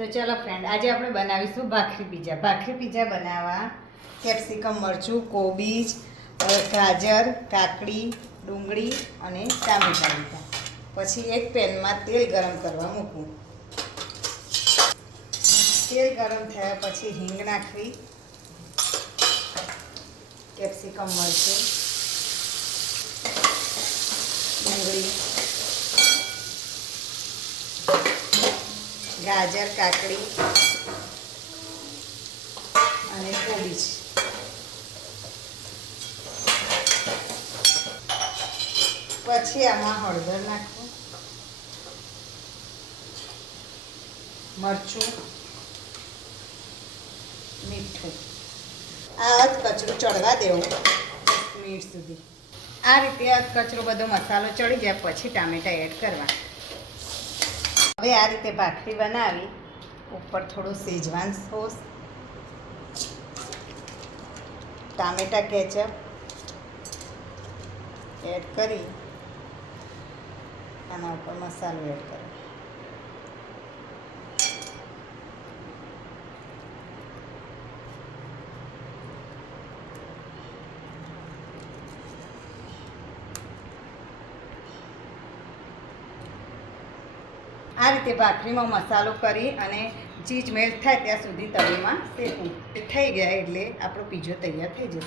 તો ચલો ફ્રેન્ડ, આજે આપણે બનાવીશું ભાખરી પીઝા. ભાખરી પીઝા બનાવવા કેપ્સિકમ, મરચું, કોબીજ, ગાજર, કાકડી, ડુંગળી અને ટામેટાં લીધા. પછી એક પેનમાં તેલ ગરમ કરવા મૂકવું. તેલ ગરમ થયા પછી હિંગ નાખવી, કેપ્સિકમ, મરચું, ડુંગળી, ગાજર, કાકડી અને કોબીજ. પછી આમાં હળદર નાખવું, મરચું, મીઠું. આ કચરું ચડવા દેવું 10 મિનિટ સુધી. આ રીતે કચરો બધો મસાલો ચડી જાય પછી ટામેટાં એડ કરવા. હવે આ રીતે ભાખરી બનાવી, ઉપર થોડું શેઝવાન સોસ, ટામેટા કેચઅપ એડ કરી આના ઉપર મસાલો એડ કરો. આ રીતે ભાખરીમાં મસાલો કરી અને ચીઝ મેલ્ટ થાય ત્યાં સુધી તવીમાં શેકવું. થઈ ગયા એટલે આપણો પીઝો તૈયાર થઈ જશે.